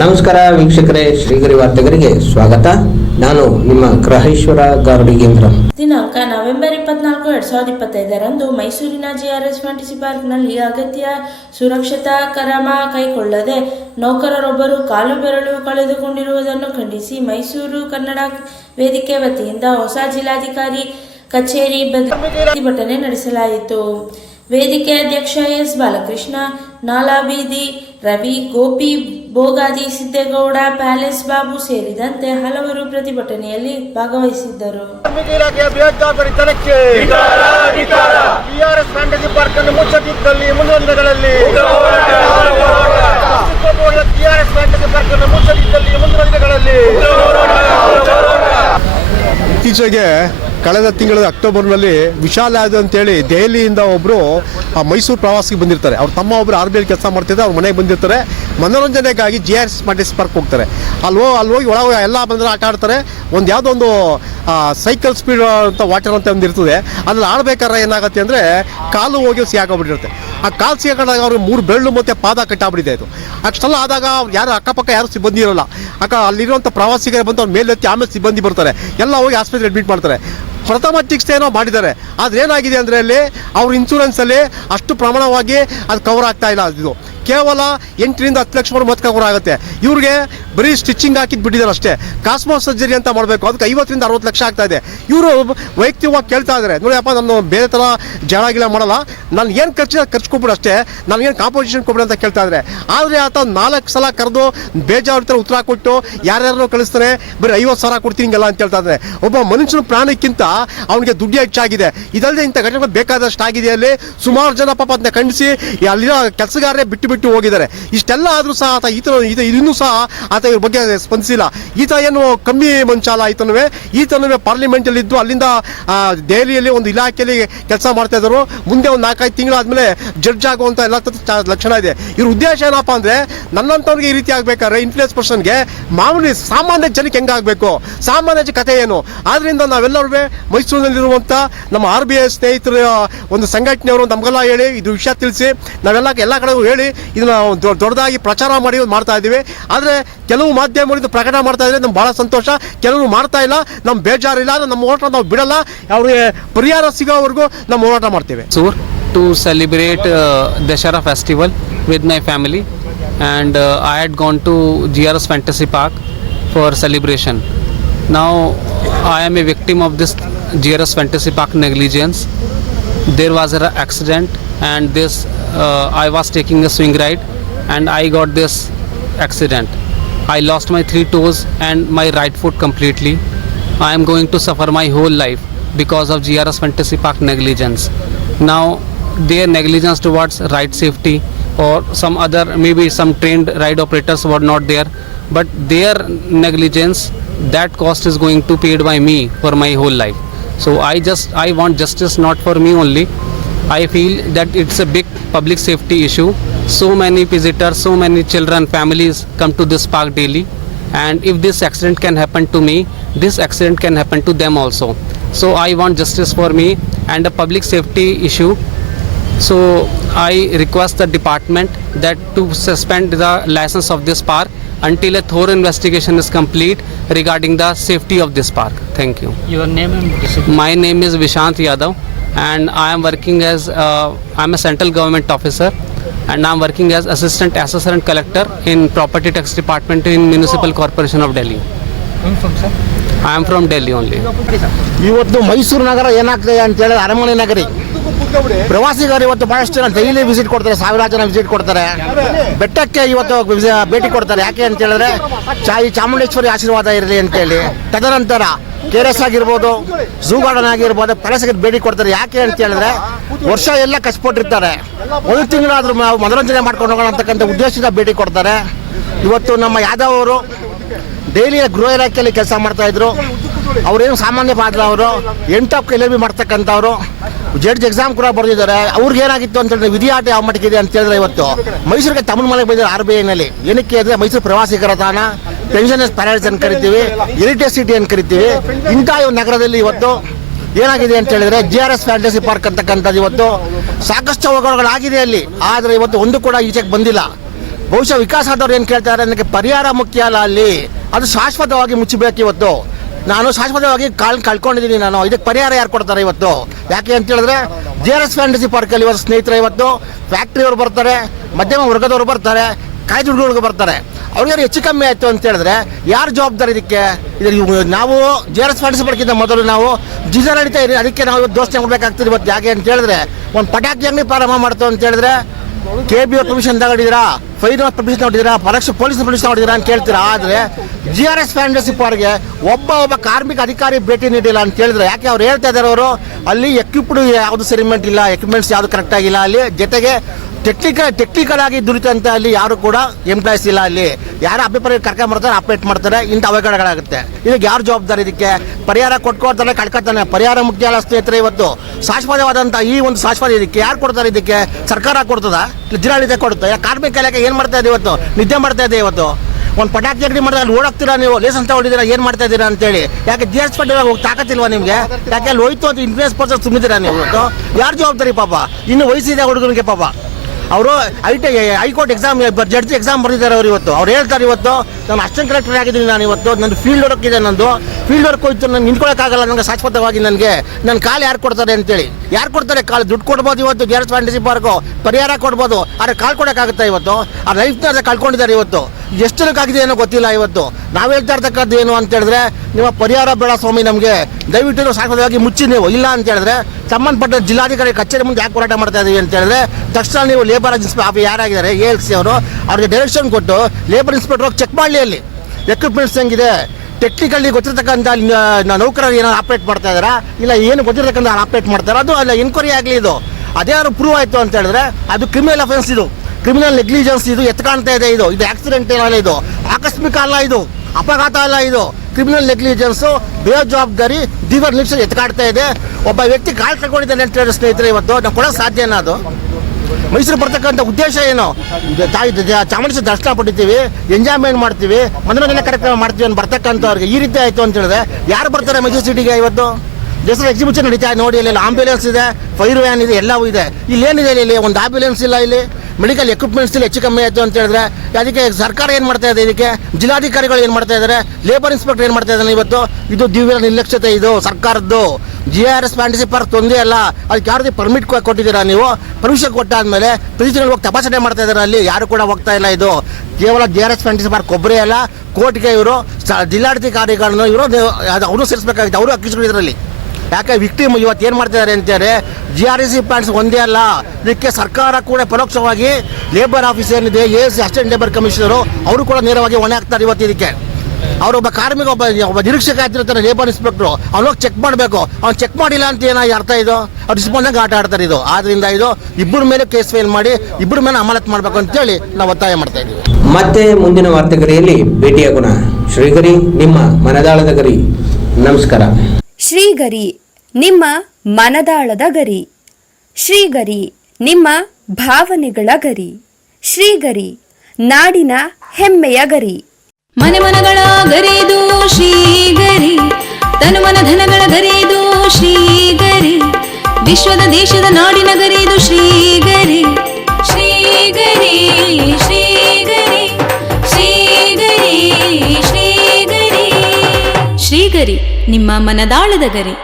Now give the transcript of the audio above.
ನಮಸ್ಕಾರ ವೀಕ್ಷಕರೇ, ಶ್ರೀಗರಿ ವಾರ್ತೆಗರಿಗೆ ಸ್ವಾಗತ. ನಾನು ನಿಮ್ಮ ಗ್ರಹೇಶ್ವರ ಗಾರ್ಡಿಗೇಂದ್ರ. ದಿನಾಂಕ ನವೆಂಬರ್ 24, 2025ರಂದು ಮೈಸೂರಿನ ಜಿಆರ್ಎಸ್ ಫ್ಯಾಂಟಸಿ ಪಾರ್ಕ್ನಲ್ಲಿ ಅಗತ್ಯ ಸುರಕ್ಷತಾ ಕ್ರಮ ಕೈಗೊಳ್ಳದೆ ನೌಕರರೊಬ್ಬರು ಕಾಲು ಬೆರಳು ಕಳೆದುಕೊಂಡಿರುವುದನ್ನು ಖಂಡಿಸಿ ಮೈಸೂರು ಕನ್ನಡ ವೇದಿಕೆ ವತಿಯಿಂದ ಹೊಸ ಜಿಲ್ಲಾಧಿಕಾರಿ ಕಚೇರಿ ಪ್ರತಿಭಟನೆ ನಡೆಸಲಾಯಿತು. ವೇದಿಕೆ ಅಧ್ಯಕ್ಷ ಎಸ್ ಬಾಲಕೃಷ್ಣ, ನಾಲಾಬೀದಿ ರವಿ, ಗೋಪಿ, ಬೋಗಾದಿ ಸಿದ್ದೇಗೌಡ, ಪ್ಯಾಲೇಸ್ ಬಾಬು ಸೇರಿದಂತೆ ಹಲವರು ಪ್ರತಿಭಟನೆಯಲ್ಲಿ ಭಾಗವಹಿಸಿದ್ದರು. ಇತ್ತೀಚೆಗೆ ಕಳೆದ ತಿಂಗಳ ಅಕ್ಟೋಬರ್ನಲ್ಲಿ ವಿಶಾಲ್ ಯಾದವ್ ಅಂತೇಳಿ ದೆಹಲಿಯಿಂದ ಒಬ್ಬರು ಮೈಸೂರು ಪ್ರವಾಸಿಗೆ ಬಂದಿರ್ತಾರೆ. ಅವ್ರು ತಮ್ಮ ಒಬ್ಬರು RBI ಕೆಲಸ ಮಾಡ್ತಿದ್ದಾರೆ, ಅವ್ರ ಮನೆಗೆ ಬಂದಿರ್ತಾರೆ. ಮನೋರಂಜನೆಗಾಗಿ GRS ಫ್ಯಾಂಟಸಿ ಪಾರ್ಕ್ ಹೋಗ್ತಾರೆ. ಅಲ್ಲಿ ಹೋಗಿ ಒಳಗೆ ಎಲ್ಲ ಬಂದರೆ ಆಟ ಆಡ್ತಾರೆ. ಯಾವುದೋ ಒಂದು ಸೈಕಲ್ ಸ್ಪೀಡ್ ಅಂತ ವಾಟರ್ ಅಂತ ಒಂದು ಇರ್ತದೆ. ಅದ್ರಲ್ಲಿ ಆಡ್ಬೇಕಾದ್ರೆ ಏನಾಗುತ್ತೆ ಅಂದರೆ ಕಾಲು ಹೋಗಿ ಸಿಗಾಕೊಂಡ್ಬಿಟ್ಟಿರುತ್ತೆ. ಆ ಕಾಲು ಸಿಗಾಕೊಂಡಾಗ ಅವ್ರಿಗೆ 3 ಬೆರಳು ಮತ್ತು ಪಾದ ಕಟ್ಟಾಗ್ಬಿಟ್ಟಿದೆ. ಇದು ಅಷ್ಟೆಲ್ಲ ಆದಾಗ ಯಾರು ಅಕ್ಕಪಕ್ಕ ಯಾರು ಸಿಬ್ಬಂದಿ ಇರೋಲ್ಲ. ಅಲ್ಲಿರುವಂಥ ಪ್ರವಾಸಿಗರು ಬಂದು ಅವ್ರ ಮೇಲೆತ್ತಿ ಆಮೇಲೆ ಸಿಬ್ಬಂದಿ ಬರ್ತಾರೆ. ಎಲ್ಲ ಹೋಗಿ ಆಸ್ಪತ್ರೆ ಅಡ್ಮಿಟ್ ಮಾಡ್ತಾರೆ. ಪ್ರಥಮ ಚಿಕಿತ್ಸೆ ಏನೋ ಮಾಡಿದ್ದಾರೆ. ಆದರೆ ಏನಾಗಿದೆ ಅಂದರೆ ಅಲ್ಲಿ ಅವ್ರ ಇನ್ಶೂರೆನ್ಸಲ್ಲಿ ಅಷ್ಟು ಪ್ರಮಾಣವಾಗಿ ಅದು ಕವರ್ ಆಗ್ತಾ ಇಲ್ಲ. ಇದು ಕೇವಲ 8 ರಿಂದ 10 ಲಕ್ಷ ಮತ್ತೆ ಕವರ್ ಆಗುತ್ತೆ. ಇವ್ರಿಗೆ ಬರೀ ಸ್ಟಿಚಿಂಗ್ ಹಾಕಿದ್ದು ಬಿಟ್ಟಿದ್ದಾರೆ ಅಷ್ಟೇ. ಕಾಸ್ಮೋ ಸರ್ಜರಿ ಅಂತ ಮಾಡಬೇಕು, ಅದಕ್ಕೆ 50 ರಿಂದ 60 ಲಕ್ಷ ಆಗ್ತಾ ಇದೆ. ಇವರು ವೈಯಕ್ತಿಕವಾಗಿ ಕೇಳ್ತಾ ಇದ್ದಾರೆ, ನೋಡಿಯಪ್ಪ ನಾನು ಬೇರೆ ಥರ ಜಗಳ ಮಾಡಲ್ಲ, ನಾನು ಏನು ಖರ್ಚು ಕೊಟ್ಬಿಡು ಅಷ್ಟೇ, ನನಗೇನು ಕಾಂಪೋಸಿಷನ್ ಕೊಟ್ಬಿಡು ಅಂತ ಕೇಳ್ತಾ ಇದ್ದಾರೆ. ಆದರೆ ಆತ 4 ಸಲ ಕರೆದು ಬೇಜಾರು ಉತ್ತರ ಕೊಟ್ಟು ಯಾರ್ಯಾರನ್ನೋ ಕಳಿಸ್ತಾನೆ, ಬರೀ 50,000 ಕೊಡ್ತೀನಿಂಗಲ್ಲ ಅಂತ ಹೇಳ್ತಾ ಇದ್ದಾರೆ. ಒಬ್ಬ ಮನುಷ್ಯನ ಪ್ರಾಣಕ್ಕಿಂತ ಅವನಿಗೆ ದುಡ್ಡು ಹೆಚ್ಚಾಗಿದೆ. ಇದಲ್ಲದೆ ಇಂಥ ಘಟನೆ ಬೇಕಾದಷ್ಟು ಆಗಿದೆ. ಅಲ್ಲಿ ಸುಮಾರು ಜನ ಪಾಪ ಅದನ್ನ ಖಂಡಿಸಿ ಅಲ್ಲಿರೋ ಕೆಲಸಗಾರರೇ ಬಿಟ್ಟು ಹೋಗಿದ್ದಾರೆ. ಇಷ್ಟೆಲ್ಲ ಆದರೂ ಸಹ ಆತ ಇನ್ನೂ ಸಹ ಆತ ಇವ್ರ ಬಗ್ಗೆ ಸ್ಪಂದಿಸಿಲ್ಲ. ಈತ ಏನು ಕಮ್ಮಿ ಮನುಷ್ಯ ಅಲ್ಲ. ಈತನವೇ ಪಾರ್ಲಿಮೆಂಟಲ್ಲಿ ಇದ್ದು ಅಲ್ಲಿಂದ ದೆಹಲಿಯಲ್ಲಿ ಒಂದು ಇಲಾಖೆಯಲ್ಲಿ ಕೆಲಸ ಮಾಡ್ತಾ ಇದ್ರು. ಮುಂದೆ ಒಂದು 4-5 ತಿಂಗಳಾದ್ಮೇಲೆ ಜಡ್ಜ್ ಆಗುವಂಥ ಎಲ್ಲ ಲಕ್ಷಣ ಇದೆ. ಇವ್ರ ಉದ್ದೇಶ ಏನಪ್ಪ ಅಂದರೆ ನನ್ನಂಥವ್ರಿಗೆ ಈ ರೀತಿ ಆಗಬೇಕಾದ್ರೆ ಇನ್ಫ್ಲೂಯೆನ್ಸ್ ಪರ್ಸನ್ಗೆ ಮಾಮೂಲಿ ಸಾಮಾನ್ಯ ಜನಕ್ಕೆ ಹೆಂಗಾಗಬೇಕು, ಸಾಮಾನ್ಯ ಕಥೆ ಏನು. ಆದ್ದರಿಂದ ನಾವೆಲ್ಲರೂ ಮೈಸೂರಿನಲ್ಲಿರುವಂಥ ನಮ್ಮ RBI ಸ್ನೇಹಿತರ ಒಂದು ಸಂಘಟನೆಯವರು ನಮಗೆಲ್ಲ ಹೇಳಿ ಇದು ವಿಷಯ ತಿಳಿಸಿ ಎಲ್ಲ ಕಡೆಗೂ ಹೇಳಿ ಇದನ್ನ ದೊಡ್ಡದಾಗಿ ಪ್ರಚಾರ ಮಾಡ್ತಾ ಇದ್ದೀವಿ. ಆದರೆ ಕೆಲವು ಮಾಧ್ಯಮಗಳು ಪ್ರಕಟ ಮಾಡ್ತಾ ಇದ್ದಾರೆ, ನಮ್ಗೆ ಭಾಳ ಸಂತೋಷ. ಕೆಲವರು ಮಾಡ್ತಾ ಇಲ್ಲ, ನಮ್ಗೆ ಬೇಜಾರಿಲ್ಲ. ನಮ್ಮ ಹೋರಾಟ ನಾವು ಬಿಡಲ್ಲ, ಅವ್ರಿಗೆ ಪರಿಹಾರ ಸಿಗೋವರೆಗೂ ನಮ್ಮ ಹೋರಾಟ ಮಾಡ್ತೇವೆ. To celebrate Dashara festival with my family, and I had gone to GRS Fantasy Park for celebration. Now I am a victim of this GRS Fantasy Park negligence. There was an accident, and I was taking a swing ride and I got this accident. I lost my 3 toes and my right foot completely. I am going to suffer my whole life because of GRS Fantasy Park negligence. Now their negligence towards ride safety or some other, maybe some trained ride operators were not there, but their negligence, that cost is going to paid by me for my whole life. So I want justice, not for me only. I feel that it's a big public safety issue. So many visitors, so many children, families come to this park daily, and if this accident can happen to me, this accident can happen to them also. So I want justice for me and a public safety issue. So I request the department that to suspend the license of this park until a thorough investigation is complete regarding the safety of this park. Thank you. Your name and My name is Vishant Yadav, and I am working as I'm a central government officer, and I am working as assistant collector in property tax department in municipal corporation of Delhi. from sir? I am from Delhi only. ಇವತ್ತು ಮೈಸೂರು ನಗರ ಏನಾಗ್ತದೆ ಅಂತ ಹೇಳಿದ್ರೆ ಅರಮನೆ ನಗರಿ. ಪ್ರವಾಸಿಗರು ಇವತ್ತು ಬಹಳಷ್ಟು ಜನ ಡೈಲಿ ವಿಸಿಟ್ ಕೊಡ್ತಾರೆ, ಸಾವಿರಾರು ಜನ ವಿಸಿಟ್ ಕೊಡ್ತಾರೆ. ಬೆಟ್ಟಕ್ಕೆ ಇವತ್ತು ಭೇಟಿ ಕೊಡ್ತಾರೆ. ಯಾಕೆ ಅಂತ ಹೇಳಿದ್ರೆ ಚಾಮುಂಡೇಶ್ವರಿ ಆಶೀರ್ವಾದ ಇರಲಿ ಅಂತೇಳಿ. ತದನಂತರ KRS ಆಗಿರ್ಬೋದು, ಝೂ ಗಾರ್ಡನ್ ಆಗಿರ್ಬೋದು, ಪ್ಯಾಲೇಸ್ಗೆ ಭೇಟಿ ಕೊಡ್ತಾರೆ. ಯಾಕೆ ಅಂತ ಹೇಳಿದ್ರೆ ವರ್ಷ ಎಲ್ಲ ಕಷ್ಟಪಟ್ಟಿರ್ತಾರೆ, ಒಂದು ತಿಂಗಳಾದ್ರೂ ನಾವು ಮನೋರಂಜನೆ ಮಾಡ್ಕೊಂಡು ಹೋಗೋಣ ಅಂತಕ್ಕಂಥ ಉದ್ದೇಶದಿಂದ ಭೇಟಿ ಕೊಡ್ತಾರೆ. ಇವತ್ತು ನಮ್ಮ ಯಾದವ್ ಅವರು ಡೈಲಿ ಗೃಹ ಇಲಾಖೆಯಲ್ಲಿ ಕೆಲಸ ಮಾಡ್ತಾಯಿದ್ರು. ಅವರೇನು ಸಾಮಾನ್ಯ ಪಾತ್ರ, ಅವರು 8 LLB ಮಾಡ್ತಕ್ಕಂಥವ್ರು, ಜಡ್ಜ್ ಎಕ್ಸಾಮ್ ಕೂಡ ಬರೆದಿದ್ದಾರೆ. ಅವ್ರಿಗೆ ಏನಾಗಿತ್ತು ಅಂತ ಹೇಳಿದ್ರೆ ವಿಧಿಯಾಟ ಯಾವ ಮಟ್ಟಿಗಿದೆ ಅಂತ ಹೇಳಿದ್ರೆ ಇವತ್ತು ಮೈಸೂರಿಗೆ ತಮಿಳು ಮನೆಗೆ ಬಂದಿದ್ದಾರೆ RBIನಲ್ಲಿ. ಏನಕ್ಕೆ ಅಂದರೆ ಮೈಸೂರು ಪ್ರವಾಸಿಗರ ತಾಣ, ಪೆನ್ಷನರ್ಸ್ ಪ್ಯಾರಡೈಸ್ ಅಂತ ಕರಿತೀವಿ, ಹೆರಿಟೇಜ್ ಸಿಟಿ ಅಂತ ಕರಿತೀವಿ. ಇಂಥ ನಗರದಲ್ಲಿ ಇವತ್ತು ಏನಾಗಿದೆ ಅಂತ ಹೇಳಿದ್ರೆ GRS ಫ್ಯಾಂಟಸಿ ಪಾರ್ಕ್ ಅಂತಕ್ಕಂಥದ್ದು ಇವತ್ತು ಸಾಕಷ್ಟು ಅವಘಡಗಳಾಗಿದೆ ಅಲ್ಲಿ. ಆದರೆ ಇವತ್ತು ಒಂದು ಕೂಡ ಈಚೆಗೆ ಬಂದಿಲ್ಲ. ಬಹುಶಃ ವಿಕಾಸ್ ಆದವ್ರು ಏನು ಕೇಳ್ತಾರೆ, ನನಗೆ ಪರಿಹಾರ ಮುಖ್ಯ ಅಲ್ಲ, ಅಲ್ಲಿ ಅದು ಶಾಶ್ವತವಾಗಿ ಮುಚ್ಚಬೇಕು. ಇವತ್ತು ನಾನು ಶಾಶ್ವತವಾಗಿ ಕಳ್ಕೊಂಡಿದ್ದೀನಿ, ನಾನು ಇದಕ್ಕೆ ಪರಿಹಾರ ಯಾರು ಕೊಡ್ತಾರೆ ಇವತ್ತು? ಯಾಕೆ ಅಂತ ಹೇಳಿದ್ರೆ JRS ಫ್ಯಾಂಟಸಿ ಪಾರ್ಕಲ್ಲಿ ಇವತ್ತು ಸ್ನೇಹಿತರೆ, ಇವತ್ತು ಫ್ಯಾಕ್ಟ್ರಿಯವರು ಬರ್ತಾರೆ, ಮಧ್ಯಮ ವರ್ಗದವರು ಬರ್ತಾರೆ, ಕಾಯ್ದುಡ್ಗಳಿಗೆ ಬರ್ತಾರೆ. ಅವ್ರಿಗೆ ಹೆಚ್ಚು ಕಮ್ಮಿ ಆಯಿತು ಅಂತ ಹೇಳಿದ್ರೆ ಯಾರು ಜವಾಬ್ದಾರಿ ಇದಕ್ಕೆ? ನಾವು JRS ಫ್ಯಾಂಟಸಿ ಪಾರ್ಕಿಂದ ಮೊದಲು ನಾವು ಜಿಲ್ಲಾಡಳಿತ ಇದೆ, ಅದಕ್ಕೆ ನಾವು ಇವತ್ತು ದೋಷಣೆ ಮಾಡಬೇಕಾಗ್ತದೆ ಇವತ್ತು. ಯಾಕೆ ಅಂತ ಹೇಳಿದ್ರೆ ಒಂದು ಪಟಾಕಿ ಅಂಗಡಿ ಪ್ರಾರಂಭ ಮಾಡ್ತು ಅಂತ ಹೇಳಿದ್ರೆ KBO ಪರ್ಮಿಷನ್ ತಗೊಂಡಿದ್ದೀರಾ, ಫೈರ್ ಪರ್ಮಿಷನ್ ನೋಡಿದ್ದೀರಾ, ಪೊಲೀಸ್ ಪರ್ಮಿಷನ್ ನೋಡಿದ್ದೀರಾ ಅಂತ ಕೇಳ್ತೀರಾ. ಆದರೆ JRS ಫ್ಯಾಂಟಸಿ ಪಾರ್ಕ್ಗೆ ಒಬ್ಬ ಕಾರ್ಮಿಕ ಅಧಿಕಾರಿ ಭೇಟಿ ನೀಡಿಲ್ಲ ಅಂತ ಹೇಳಿದ್ರೆ ಯಾಕೆ? ಅವ್ರು ಹೇಳ್ತಾ ಇದ್ದಾರೆ, ಅವರು ಅಲ್ಲಿ ಎಕ್ವಿಪ್ಡ್ ಯಾವುದು ಸೆರಿಮೆಂಟ್ ಇಲ್ಲ, ಎಕ್ವಿಪ್ಮೆಂಟ್ಸ್ ಯಾವುದು ಕರೆಕ್ಟ್ ಆಗಿಲ್ಲ, ಅಲ್ಲಿ ಜೊತೆಗೆ ಟೆಕ್ನಿಕಲ್ ಆಗಿ ದುರಿತಂತ ಅಲ್ಲಿ ಯಾರು ಕೂಡ ಎಂಪ್ಲಾಯ್ಸ್ ಇಲ್ಲ, ಅಲ್ಲಿ ಯಾರು ಅಭಿಪ್ರಾಯ ಕರ್ಕೊಂಬರ್ತಾರೆ, ಆಪರೇಟ್ ಮಾಡ್ತಾರೆ, ಇಂಥ ಅವಘಡಗಳಾಗುತ್ತೆ. ಇದಕ್ಕೆ ಯಾರು ಜವಾಬ್ದಾರಿ? ಇದಕ್ಕೆ ಪರಿಹಾರ ಕೊಟ್ಕೊಡ್ತಾನೆ, ಕಳ್ಕೊತಾನೆ. ಪರಿಹಾರ ಮುಖ್ಯ ಅಲ್ಲ ಸ್ನೇಹಿತರೆ. ಇವತ್ತು ಶಾಶ್ವತವಾದಂಥ ಈ ಒಂದು ಶಾಶ್ವತ ಇದಕ್ಕೆ ಯಾರು ಕೊಡ್ತಾರೆ? ಇದಕ್ಕೆ ಸರ್ಕಾರ ಕೊಡ್ತದ, ಜಿಲ್ಲಾಡಳಿತ ಕೊಡುತ್ತೆ? ಕಾರ್ಮಿಕ ಇಲಾಖೆ ಏನು ಮಾಡ್ತಾ ಇದೆ ಇವತ್ತು? ನಿದ್ದೆ ಮಾಡ್ತಾ ಇದೆ ಇವತ್ತು. ಒಂದು ಪಟಾಕಿ ಅಂಗಡಿ ಮಾಡಿದ್ರೆ ಅಲ್ಲಿ ಓಡಾಕ್ತೀರಾ ನೀವು, ಲೈಸೆನ್ಸ್ ತಗೊಂಡಿದ್ದೀರಾ, ಏನು ಮಾಡ್ತಾ ಇದ್ದೀರಾ ಅಂತೇಳಿ. ಯಾಕೆ JRS ಹೋಗಿ ತಾಕತ್ತಿಲ್ವಾ ನಿಮಗೆ? ಯಾಕೆ ಅಲ್ಲಿ ಹೋಯ್ತು ಅಂತ ಇನ್ಫ್ಲೂಯೆನ್ಸ್ ಪರ್ಸನ್ ಸುಮ್ಮಿದ್ದೀರಾ ನೀವು ಇವತ್ತು? ಯಾರು ಜವಾಬ್ದಾರಿ? ಪಾಪ ಇನ್ನು ವಯಸ್ಸಿದೆ ಹುಡುಗನಿಗೆ, ಪಾಪ ಅವರು ಹೈಕೋರ್ಟ್ ಎಕ್ಸಾಮ್ ಜಡ್ಜ್ ಎಕ್ಸಾಮ್ ಬರೆದಿದ್ದಾರೆ ಅವರು ಇವತ್ತು. ಅವ್ರು ಹೇಳ್ತಾರೆ, ಇವತ್ತು ನಾನು ಅಸಿಸ್ಟೆಂಟ್ ಕಲೆಕ್ಟರ್ ಆಗಿದ್ದೀನಿ, ನಾನು ಇವತ್ತು ನನ್ನ ಫೀಲ್ಡ್ ವರ್ಕ್ ಇದೆ, ನಂದು ಫೀಲ್ಡ್ ವರ್ಕ್ ಹೋಯ್ತು, ನಾನು ನಿಂತ್ಕೊಳ್ಳೋಕ್ಕಾಗಲ್ಲ ನನಗೆ ಶಾಶ್ವತವಾಗಿ, ನನಗೆ ನನ್ನ ಕಾಲು ಯಾರು ಕೊಡ್ತಾರೆ ಅಂತೇಳಿ. ಯಾರು ಕೊಡ್ತಾರೆ ಕಾಲು? ದುಡ್ಡು ಕೊಡ್ಬೋದು ಇವತ್ತು JRS ಫ್ಯಾಂಟಸಿ ಪಾರ್ಕು, ಪರಿಹಾರ ಕೊಡ್ಬೋದು, ಆದರೆ ಕಾಲು ಕೊಡೋಕ್ಕಾಗುತ್ತೆ ಇವತ್ತು? ಆ ಲೈಫ್ನ ಕಳ್ಕೊಂಡಿದ್ದಾರೆ ಇವತ್ತು. ಎಷ್ಟು ಜನಕ್ಕಾಗಿದೆ ಏನೋ ಗೊತ್ತಿಲ್ಲ ಇವತ್ತು. ನಾವು ಹೇಳ್ತಾ ಇರ್ತಕ್ಕದ್ದು ಏನು ಅಂತ ಹೇಳಿದ್ರೆ, ನಿಮ್ಮ ಪರಿಹಾರ ಬೇಡ ಸ್ವಾಮಿ, ನಮಗೆ ದಯವಿಟ್ಟು ಶಾಶ್ವತವಾಗಿ ಮುಚ್ಚಿ ನೀವು. ಇಲ್ಲ ಅಂತ ಹೇಳಿದ್ರೆ ಸಂಬಂಧಪಟ್ಟ ಜಿಲ್ಲಾಧಿಕಾರಿ ಕಚೇರಿ ಮುಂದೆ ಯಾಕೆ ಹೋರಾಟ ಮಾಡ್ತಾ ಇದೀವಿ ಅಂತ ಹೇಳಿದ್ರೆ, ತಕ್ಷಣ ನೀವು ಲೇಬರ್ ಆಫೀಸ್ ಯಾರಾಗಿದ್ದಾರೆ ALC ಅವರು, ಅವ್ರಿಗೆ ಡೈರೆಕ್ಷನ್ ಕೊಟ್ಟು ಲೇಬರ್ ಇನ್ಸ್ಪೆಕ್ಟರ್ ಹೋಗಿ ಚೆಕ್ ಮಾಡಲಿ ಅಲ್ಲಿ ಎಕ್ವಿಪ್ಮೆಂಟ್ಸ್ ಹೆಂಗಿದೆ, ಟೆಕ್ನಿಕಲಿ ಗೊತ್ತಿರ್ತಕ್ಕಂಥ ನೌಕರರು ಏನಾದ್ರು ಆಪ್ರೇಟ್ ಮಾಡ್ತಾ ಇದ್ದಾರಾ, ಇಲ್ಲ ಏನು ಗೊತ್ತಿರ್ತಕ್ಕಂಥ ಆಪ್ರೇಟ್ ಮಾಡ್ತಾರೆ, ಅದು ಅಲ್ಲ ಎನ್ಕ್ವೈರಿ ಆಗಲಿ. ಇದು ಅದೇನಾದ್ರು ಪ್ರೂವ್ ಆಯಿತು ಅಂತ ಹೇಳಿದ್ರೆ ಅದು ಕ್ರಿಮಿನಲ್ ಅಫೆನ್ಸ್, ಇದು ಕ್ರಿಮಿನಲ್ ನೆಗ್ಲಿಜೆನ್ಸ್, ಇದು ಎತ್ಕಾಣ್ತಾ ಇದೆ, ಇದು ಆಕ್ಸಿಡೆಂಟ್ ಏನಲ್ಲ, ಇದು ಆಕಸ್ಮಿಕ ಅಲ್ಲ, ಇದು ಅಪಘಾತ ಅಲ್ಲ, ಇದು ಕ್ರಿಮಿನಲ್ ನೆಗ್ಲಿಜೆನ್ಸು, ಬೇಜವಾಬ್ದಾರಿ, ದಿವರ್ ನಿರ್ಲಕ್ಷ್ಯ ಎತ್ಕಾಡ್ತಾ ಇದೆ. ಒಬ್ಬ ವ್ಯಕ್ತಿ ಕಾಲು ಕಳ್ಕೊಂಡಿದ್ದಾನೆ ಅಂತ ಹೇಳಿದ್ರೆ ಸ್ನೇಹಿತರೆ, ಇವತ್ತು ನಾವು ಕೊಡೋಕೆ ಸಾಧ್ಯನ? ಅದು ಮೈಸೂರು ಬರ್ತಕ್ಕಂಥ ಉದ್ದೇಶ ಏನು? ಚಾಮುಂಡೇಶ್ವರಿ ದರ್ಶನ ಪಡಿತೀವಿ, ಎಂಜಾಯ್ಮೆಂಟ್ ಮಾಡ್ತೀವಿ, ಮನೋರಂಜನೆ ಕಾರ್ಯಕ್ರಮ ಮಾಡ್ತೀವಿ ಅಂತ ಬರ್ತಕ್ಕಂಥವ್ರಿಗೆ ಈ ರೀತಿ ಆಯಿತು ಅಂತ ಹೇಳಿದ್ರೆ ಯಾರು ಬರ್ತಾರೆ ಮೈಸೂರು ಸಿಟಿಗೆ? ಇವತ್ತು ದೇಶದ ಎಕ್ಸಿಬಿಷನ್ ನಡೀತಾ ನೋಡಿ, ಅಲ್ಲಿ ಆಂಬ್ಯುಲೆನ್ಸ್ ಇದೆ, ಫೈರ್ ವ್ಯಾನ್ ಇದೆ, ಎಲ್ಲವೂ ಇದೆ. ಇಲ್ಲೇನಿದೆ? ಇಲ್ಲಿ ಒಂದು ಆಂಬ್ಯುಲೆನ್ಸ್ ಇಲ್ಲ, ಇಲ್ಲಿ ಮೆಡಿಕಲ್ ಎಕ್ವಿಪ್ಮೆಂಟ್ಸ್ ಇಲ್ಲ, ಹೆಚ್ಚು ಕಮ್ಮಿ ಆಯಿತು ಅಂತ ಹೇಳಿದ್ರೆ ಅದಕ್ಕೆ ಸರ್ಕಾರ ಏನು ಮಾಡ್ತಾ ಇದೆ? ಇದಕ್ಕೆ ಜಿಲ್ಲಾಧಿಕಾರಿಗಳು ಏನು ಮಾಡ್ತಾ ಇದ್ದಾರೆ? ಲೇಬರ್ ಇನ್ಸ್ಪೆಕ್ಟರ್ ಏನು ಮಾಡ್ತಾ ಇದ್ದಾನೆ ಇವತ್ತು? ಇದು ದಿವ್ಯ ನಿರ್ಲಕ್ಷ್ಯತೆ, ಇದು ಸರ್ಕಾರದ್ದು. JRS ಫ್ಯಾಂಟಸಿ ಪಾರ್ಕ್ ತೊಂದರೆ ಅಲ್ಲ, ಅದಕ್ಕೆ ಯಾರು ಪರ್ಮಿಟ್ ಕೊಟ್ಟಿದ್ದೀರಾ ನೀವು? ಪರ್ಮಿಷನ್ ಕೊಟ್ಟಾದ್ಮೇಲೆ ಪ್ರತಿದಿನ ಹೋಗಿ ತಪಾಸಣೆ ಮಾಡ್ತಾ ಇದ್ದಾರೆ, ಅಲ್ಲಿ ಯಾರು ಕೂಡ ಹೋಗ್ತಾ ಇಲ್ಲ. ಇದು ಕೇವಲ JRS ಫ್ಯಾಂಟಸಿ ಪಾರ್ಕ್ ಒಬ್ಬರೇ ಅಲ್ಲ, ಕೋರ್ಟ್ಗೆ ಇವರು ಜಿಲ್ಲಾಧಿಕಾರಿಗಳನ್ನು ಇವರು ಅವರು ಸೇರಿಸಬೇಕಾಗಿತ್ತು, ಅವರು ಅಕ್ಕಿಸ್ಕೊಂಡಿದ್ರಲ್ಲಿ. ಯಾಕೆ ವಿಕ್ಟಿಮ್ ಇವತ್ತು ಏನು ಮಾಡ್ತಿದ್ದಾರೆ ಅಂತೇಳಿ GRS ಪ್ಲಾಂಟ್ಸ್ ಒಂದೇ ಅಲ್ಲ, ಇದಕ್ಕೆ ಸರ್ಕಾರ ಕೂಡ ಪರೋಕ್ಷವಾಗಿ ಲೇಬರ್ ಆಫೀಸ್ ಏನಿದೆ, ALC ಅಸಿಸ್ಟೆಂಟ್ ಲೇಬರ್ ಕಮಿಷನರು ಅವರು ಕೂಡ ನೇರವಾಗಿ ಹೊಣೆ ಹಾಕ್ತಾರೆ ಇವತ್ತು ಇದಕ್ಕೆ. ಅವರೊಬ್ಬ ಕಾರ್ಮಿಕ, ಒಬ್ಬ ನಿರೀಕ್ಷಕ ಆಗಿರ್ತಾರೆ ಲೇಬರ್ ಇನ್ಸ್ಪೆಕ್ಟ್ರು, ಅವ್ನು ಚೆಕ್ ಮಾಡಬೇಕು. ಅವ್ನು ಚೆಕ್ ಮಾಡಿಲ್ಲ ಅಂತ ಏನಾಗಿ ಅರ್ಥ? ಇದು ಅವ್ರು ಡಿಸ್ಪೋನ್ದಾಗ ಆಟ ಆಡ್ತಾರೆ. ಇದು ಆದ್ರಿಂದ ಇದು ಇಬ್ಬರ ಮೇಲೆ ಕೇಸ್ ಫೈಲ್ ಮಾಡಿ ಇಬ್ಬರ ಮೇಲೆ ಅಮಾನತ್ ಮಾಡಬೇಕು ಅಂತೇಳಿ ನಾವು ಒತ್ತಾಯ ಮಾಡ್ತಾ ಇದ್ದೀವಿ. ಮತ್ತೆ ಮುಂದಿನ ವಾರ್ತೆಗರಿಯಲ್ಲಿ ಭೇಟಿಯಾಗೋಣ. ಶ್ರೀಗರಿ, ನಿಮ್ಮ ಮನದಾಳದ ಗರಿ. ನಮಸ್ಕಾರ. ಶ್ರೀಗರಿ, ನಿಮ್ಮ ಮನದಾಳದ ಗರಿ. ಶ್ರೀಗರಿ, ನಿಮ್ಮ ಭಾವನೆಗಳ ಗರಿ. ಶ್ರೀಗರಿ, ನಾಡಿನ ಹೆಮ್ಮೆಯ ಗರಿ. ಮನೆ ಮನಗಳ ಗರಿದು ಶ್ರೀಗರಿ, ತನು ಮನ ಧನಗಳ ಗರಿದು ಶ್ರೀಗರಿ, ವಿಶ್ವದ ದೇಶದ ನಾಡಿನ ಗರಿದು ಶ್ರೀಗರಿ. ಶ್ರೀಗರಿ ಶ್ರೀಗರಿ ಶ್ರೀಗರಿ ಶ್ರೀಗರಿ ಶ್ರೀಗರಿ, ನಿಮ್ಮ ಮನದಾಳದ ಗರಿ.